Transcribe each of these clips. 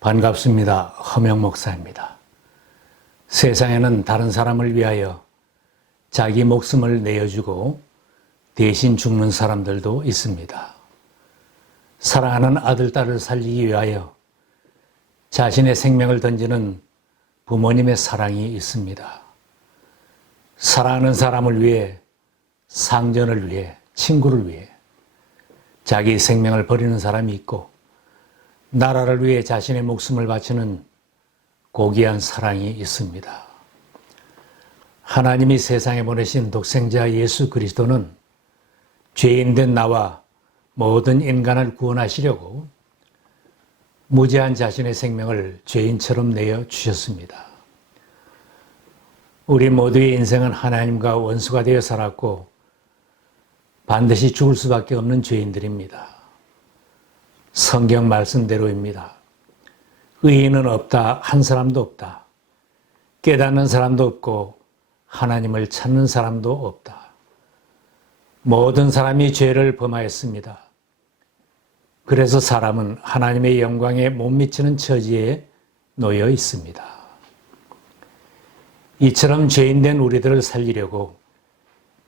반갑습니다. 허명 목사입니다. 세상에는 다른 사람을 위하여 자기 목숨을 내어주고 대신 죽는 사람들도 있습니다. 사랑하는 아들, 딸을 살리기 위하여 자신의 생명을 던지는 부모님의 사랑이 있습니다. 사랑하는 사람을 위해, 상전을 위해, 친구를 위해 자기 생명을 버리는 사람이 있고, 나라를 위해 자신의 목숨을 바치는 고귀한 사랑이 있습니다. 하나님이 세상에 보내신 독생자 예수 그리스도는 죄인된 나와 모든 인간을 구원하시려고 무제한 자신의 생명을 죄인처럼 내어 주셨습니다. 우리 모두의 인생은 하나님과 원수가 되어 살았고 반드시 죽을 수밖에 없는 죄인들입니다. 성경 말씀대로입니다. 의인은 없다, 한 사람도 없다. 깨닫는 사람도 없고 하나님을 찾는 사람도 없다. 모든 사람이 죄를 범하였습니다. 그래서 사람은 하나님의 영광에 못 미치는 처지에 놓여 있습니다. 이처럼 죄인된 우리들을 살리려고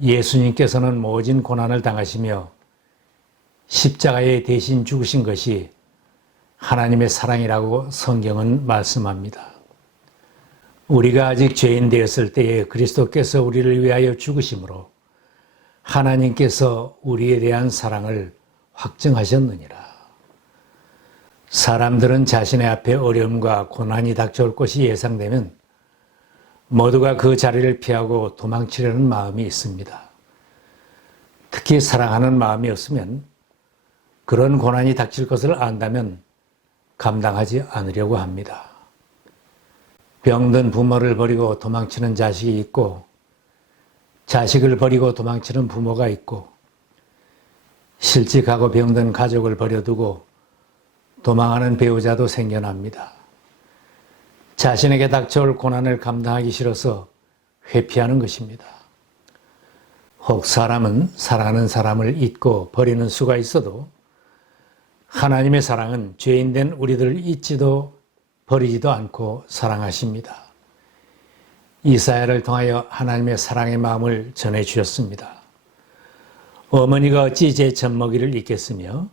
예수님께서는 모진 고난을 당하시며 십자가에 대신 죽으신 것이 하나님의 사랑이라고 성경은 말씀합니다. 우리가 아직 죄인 되었을 때에 그리스도께서 우리를 위하여 죽으심으로 하나님께서 우리에 대한 사랑을 확증하셨느니라. 사람들은 자신의 앞에 어려움과 고난이 닥쳐올 것이 예상되면 모두가 그 자리를 피하고 도망치려는 마음이 있습니다. 특히 사랑하는 마음이 없으면 그런 고난이 닥칠 것을 안다면 감당하지 않으려고 합니다. 병든 부모를 버리고 도망치는 자식이 있고, 자식을 버리고 도망치는 부모가 있고, 실직하고 병든 가족을 버려두고 도망하는 배우자도 생겨납니다. 자신에게 닥쳐올 고난을 감당하기 싫어서 회피하는 것입니다. 혹 사람은 사랑하는 사람을 잊고 버리는 수가 있어도 하나님의 사랑은 죄인된 우리들을 잊지도 버리지도 않고 사랑하십니다. 이사야를 통하여 하나님의 사랑의 마음을 전해주셨습니다. 어머니가 어찌 제 젖먹이를 잊겠으며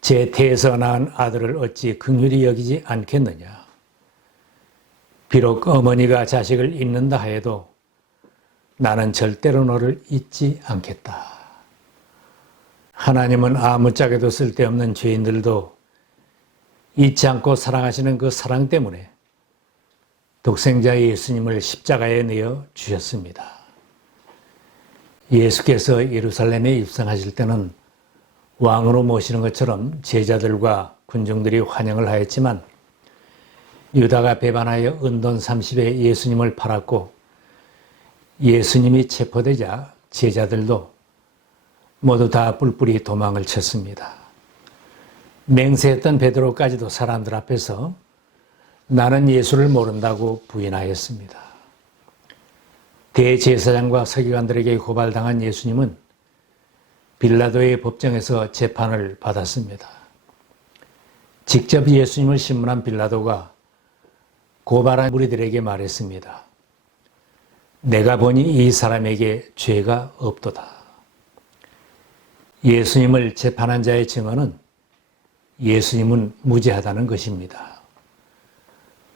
제 태에서 낳은 아들을 어찌 긍휼히 여기지 않겠느냐. 비록 어머니가 자식을 잊는다 하여도 나는 절대로 너를 잊지 않겠다. 하나님은 아무짝에도 쓸데없는 죄인들도 잊지 않고 사랑하시는 그 사랑 때문에 독생자 예수님을 십자가에 내어 주셨습니다. 예수께서 예루살렘에 입성하실 때는 왕으로 모시는 것처럼 제자들과 군중들이 환영을 하였지만 유다가 배반하여 은돈 30에 예수님을 팔았고, 예수님이 체포되자 제자들도 모두 다 뿔뿔이 도망을 쳤습니다. 맹세했던 베드로까지도 사람들 앞에서 나는 예수를 모른다고 부인하였습니다. 대제사장과 서기관들에게 고발당한 예수님은 빌라도의 법정에서 재판을 받았습니다. 직접 예수님을 신문한 빌라도가 고발한 무리들에게 말했습니다. 내가 보니 이 사람에게 죄가 없도다. 예수님을 재판한 자의 증언은 예수님은 무죄하다는 것입니다.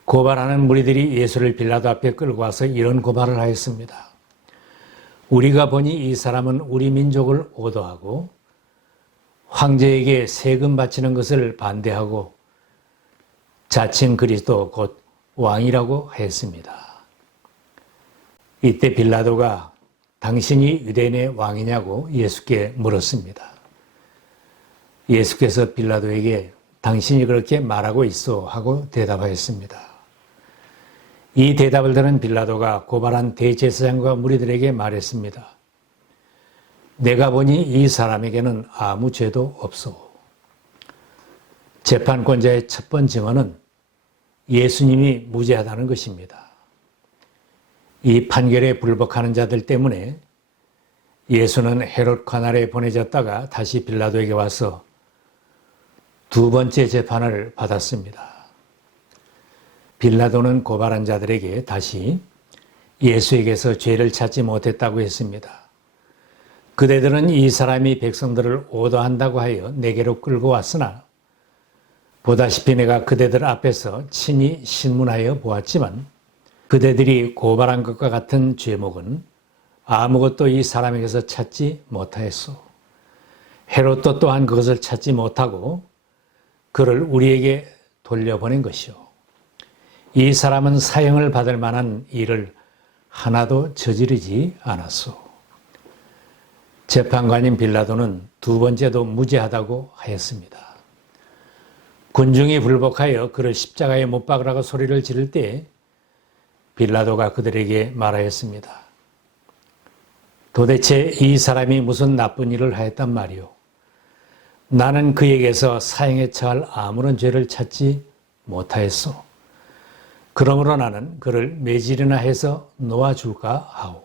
고발하는 무리들이 예수를 빌라도 앞에 끌고 와서 이런 고발을 하였습니다. 우리가 보니 이 사람은 우리 민족을 오도하고 황제에게 세금 바치는 것을 반대하고 자칭 그리스도 곧 왕이라고 했습니다. 이때 빌라도가 당신이 유대인의 왕이냐고 예수께 물었습니다. 예수께서 빌라도에게 당신이 그렇게 말하고 있어 하고 대답하였습니다. 이 대답을 들은 빌라도가 고발한 대제사장과 무리들에게 말했습니다. 내가 보니 이 사람에게는 아무 죄도 없소. 재판권자의 첫 번째 증언은 예수님이 무죄하다는 것입니다. 이 판결에 불복하는 자들 때문에 예수는 헤롯 관할에 보내졌다가 다시 빌라도에게 와서 두 번째 재판을 받았습니다. 빌라도는 고발한 자들에게 다시 예수에게서 죄를 찾지 못했다고 했습니다. 그대들은 이 사람이 백성들을 오도한다고 하여 내게로 끌고 왔으나 보다시피 내가 그대들 앞에서 친히 신문하여 보았지만 그대들이 고발한 것과 같은 죄목은 아무것도 이 사람에게서 찾지 못하였소. 헤롯도 또한 그것을 찾지 못하고 그를 우리에게 돌려보낸 것이요. 이 사람은 사형을 받을 만한 일을 하나도 저지르지 않았소. 재판관인 빌라도는 두 번째도 무죄하다고 하였습니다. 군중이 불복하여 그를 십자가에 못 박으라고 소리를 지를 때 빌라도가 그들에게 말하였습니다. 도대체 이 사람이 무슨 나쁜 일을 하였단 말이오. 나는 그에게서 사형에 처할 아무런 죄를 찾지 못하였소. 그러므로 나는 그를 매질이나 해서 놓아줄까 하오.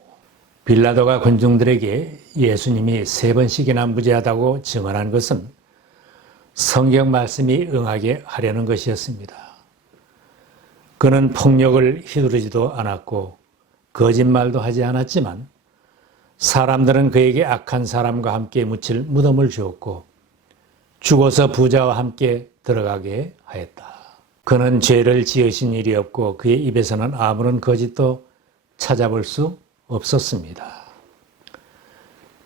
빌라도가 군중들에게 예수님이 3번씩이나 무죄하다고 증언한 것은 성경 말씀이 응하게 하려는 것이었습니다. 그는 폭력을 휘두르지도 않았고 거짓말도 하지 않았지만 사람들은 그에게 악한 사람과 함께 묻힐 무덤을 주었고 죽어서 부자와 함께 들어가게 하였다. 그는 죄를 지으신 일이 없고 그의 입에서는 아무런 거짓도 찾아볼 수 없었습니다.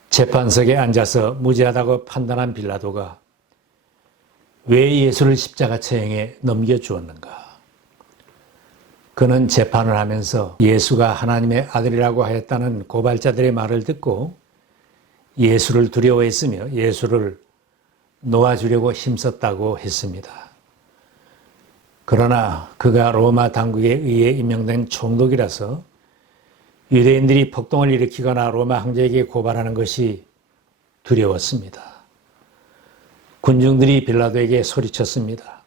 재판석에 앉아서 무죄하다고 판단한 빌라도가 왜 예수를 십자가 처형에 넘겨주었는가? 그는 재판을 하면서 예수가 하나님의 아들이라고 하였다는 고발자들의 말을 듣고 예수를 두려워했으며 예수를 놓아주려고 힘썼다고 했습니다. 그러나 그가 로마 당국에 의해 임명된 총독이라서 유대인들이 폭동을 일으키거나 로마 황제에게 고발하는 것이 두려웠습니다. 군중들이 빌라도에게 소리쳤습니다.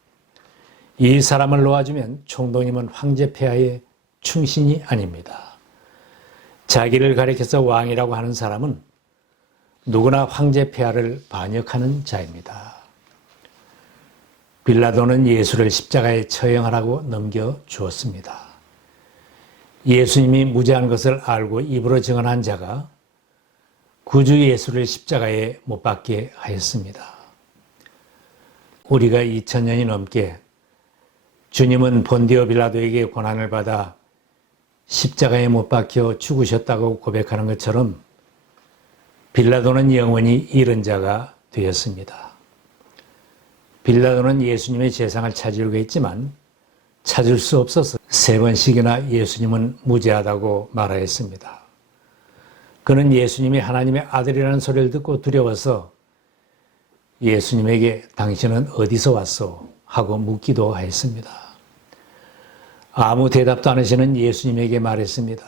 이 사람을 놓아주면 총독님은 황제 폐하의 충신이 아닙니다. 자기를 가리켜서 왕이라고 하는 사람은 누구나 황제 폐하를 반역하는 자입니다. 빌라도는 예수를 십자가에 처형하라고 넘겨주었습니다. 예수님이 무죄한 것을 알고 입으로 증언한 자가 구주 예수를 십자가에 못 박게 하였습니다. 우리가 2000년이 넘게 주님은 본디오 빌라도에게 고난을 받아 십자가에 못 박혀 죽으셨다고 고백하는 것처럼 빌라도는 영원히 잃은 자가 되었습니다. 빌라도는 예수님의 재상을 찾으려고 했지만 찾을 수 없어서 3번씩이나 예수님은 무죄하다고 말하였습니다. 그는 예수님이 하나님의 아들이라는 소리를 듣고 두려워서 예수님에게 당신은 어디서 왔소? 하고 묻기도 하였습니다. 아무 대답도 안 하시는 예수님에게 말했습니다.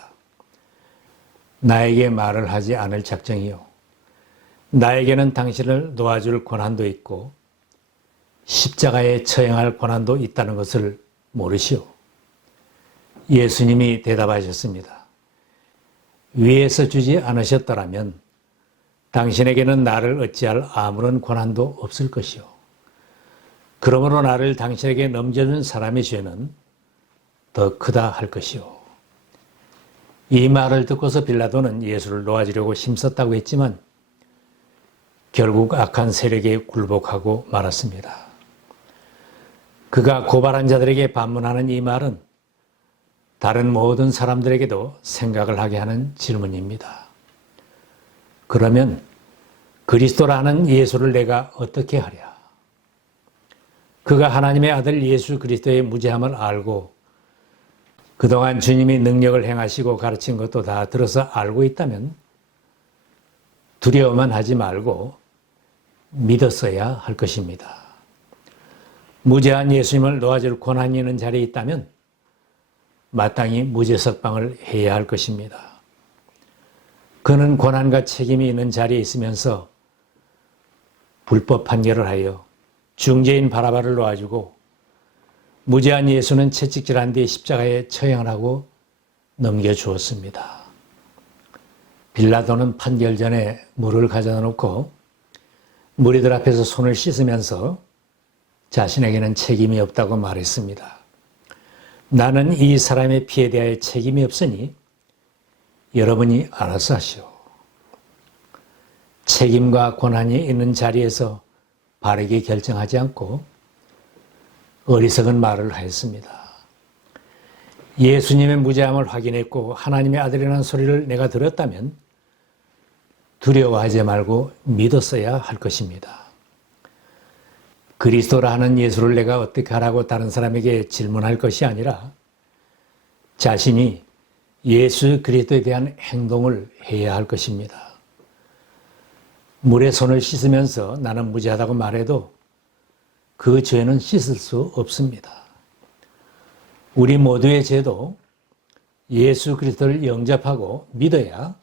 나에게 말을 하지 않을 작정이요. 나에게는 당신을 놓아줄 권한도 있고 십자가에 처형할 권한도 있다는 것을 모르시오. 예수님이 대답하셨습니다. 위에서 주지 않으셨더라면 당신에게는 나를 어찌할 아무런 권한도 없을 것이오. 그러므로 나를 당신에게 넘겨준 사람의 죄는 더 크다 할 것이오. 이 말을 듣고서 빌라도는 예수를 놓아주려고 힘썼다고 했지만 결국 악한 세력에 굴복하고 말았습니다. 그가 고발한 자들에게 반문하는 이 말은 다른 모든 사람들에게도 생각을 하게 하는 질문입니다. 그러면 그리스도라는 예수를 내가 어떻게 하랴? 그가 하나님의 아들 예수 그리스도의 무죄함을 알고 그동안 주님이 능력을 행하시고 가르친 것도 다 들어서 알고 있다면 두려워만 하지 말고 믿었어야 할 것입니다. 무죄한 예수님을 놓아줄 권한이 있는 자리에 있다면 마땅히 무죄 석방을 해야 할 것입니다. 그는 권한과 책임이 있는 자리에 있으면서 불법 판결을 하여 중죄인 바라바를 놓아주고 무죄한 예수는 채찍질한 뒤에 십자가에 처형을 하고 넘겨주었습니다. 빌라도는 판결 전에 물을 가져다 놓고 무리들 앞에서 손을 씻으면서 자신에게는 책임이 없다고 말했습니다. 나는 이 사람의 피에 대하여 책임이 없으니 여러분이 알아서 하시오. 책임과 권한이 있는 자리에서 바르게 결정하지 않고 어리석은 말을 하였습니다. 예수님의 무죄함을 확인했고 하나님의 아들이라는 소리를 내가 들었다면 두려워하지 말고 믿었어야 할 것입니다. 그리스도라 하는 예수를 내가 어떻게 하라고 다른 사람에게 질문할 것이 아니라 자신이 예수 그리스도에 대한 행동을 해야 할 것입니다. 물에 손을 씻으면서 나는 무죄하다고 말해도 그 죄는 씻을 수 없습니다. 우리 모두의 죄도 예수 그리스도를 영접하고 믿어야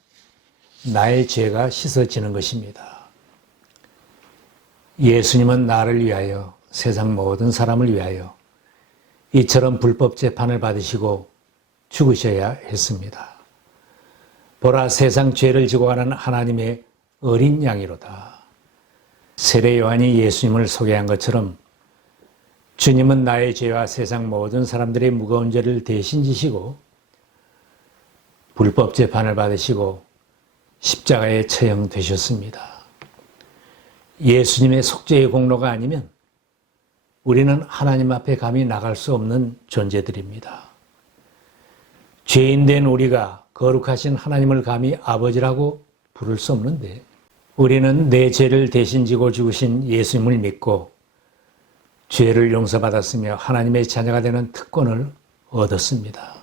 나의 죄가 씻어지는 것입니다. 예수님은 나를 위하여 세상 모든 사람을 위하여 이처럼 불법 재판을 받으시고 죽으셔야 했습니다. 보라, 세상 죄를 지고 가는 하나님의 어린 양이로다. 세례 요한이 예수님을 소개한 것처럼 주님은 나의 죄와 세상 모든 사람들의 무거운 죄를 대신 지시고 불법 재판을 받으시고 십자가에 처형되셨습니다. 예수님의 속죄의 공로가 아니면 우리는 하나님 앞에 감히 나갈 수 없는 존재들입니다. 죄인된 우리가 거룩하신 하나님을 감히 아버지라고 부를 수 없는데 우리는 내 죄를 대신 지고 죽으신 예수님을 믿고 죄를 용서받았으며 하나님의 자녀가 되는 특권을 얻었습니다.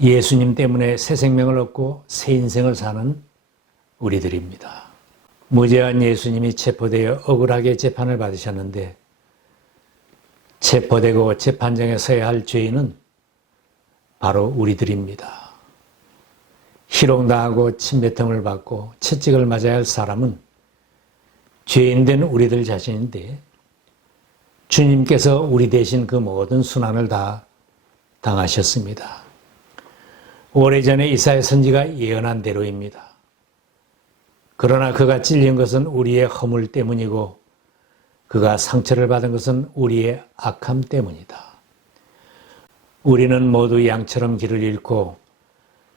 예수님 때문에 새 생명을 얻고 새 인생을 사는 우리들입니다. 무죄한 예수님이 체포되어 억울하게 재판을 받으셨는데 체포되고 재판장에 서야 할 죄인은 바로 우리들입니다. 희롱당하고 침뱉음을 받고 채찍을 맞아야 할 사람은 죄인된 우리들 자신인데 주님께서 우리 대신 그 모든 순환을 다 당하셨습니다. 오래전에 이사야 선지가 예언한 대로입니다. 그러나 그가 찔린 것은 우리의 허물 때문이고 그가 상처를 받은 것은 우리의 악함 때문이다. 우리는 모두 양처럼 길을 잃고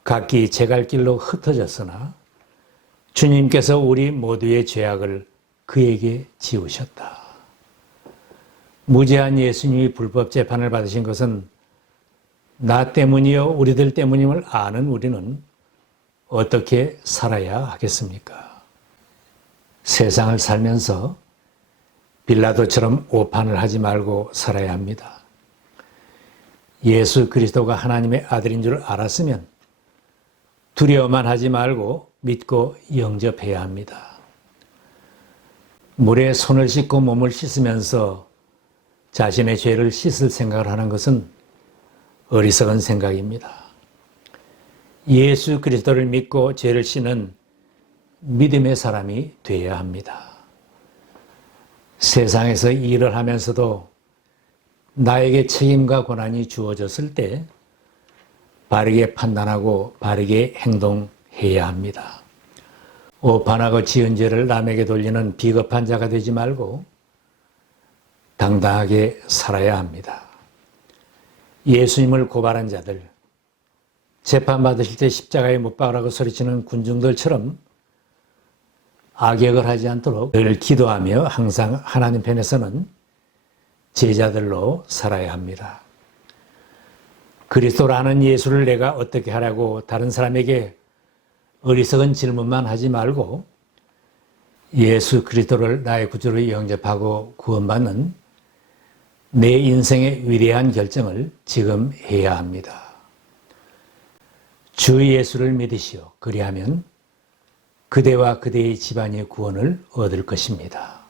각기 제갈 길로 흩어졌으나 주님께서 우리 모두의 죄악을 그에게 지우셨다. 무죄한 예수님이 불법 재판을 받으신 것은 나 때문이요 우리들 때문임을 아는 우리는 어떻게 살아야 하겠습니까? 세상을 살면서 빌라도처럼 오판을 하지 말고 살아야 합니다. 예수 그리스도가 하나님의 아들인 줄 알았으면 두려워만 하지 말고 믿고 영접해야 합니다. 물에 손을 씻고 몸을 씻으면서 자신의 죄를 씻을 생각을 하는 것은 어리석은 생각입니다. 예수 그리스도를 믿고 죄를 씻는 믿음의 사람이 되어야 합니다. 세상에서 일을 하면서도 나에게 책임과 권한이 주어졌을 때 바르게 판단하고 바르게 행동해야 합니다. 오판하고 지은 죄를 남에게 돌리는 비겁한 자가 되지 말고 당당하게 살아야 합니다. 예수님을 고발한 자들, 재판받으실 때 십자가에 못 박으라고 소리치는 군중들처럼 악역을 하지 않도록 늘 기도하며 항상 하나님 편에서는 제자들로 살아야 합니다. 그리스도라는 예수를 내가 어떻게 하라고 다른 사람에게 어리석은 질문만 하지 말고 예수 그리스도를 나의 구주로 영접하고 구원받는 내 인생의 위대한 결정을 지금 해야 합니다. 주 예수를 믿으시오. 그리하면 그대와 그대의 집안의 구원을 얻을 것입니다.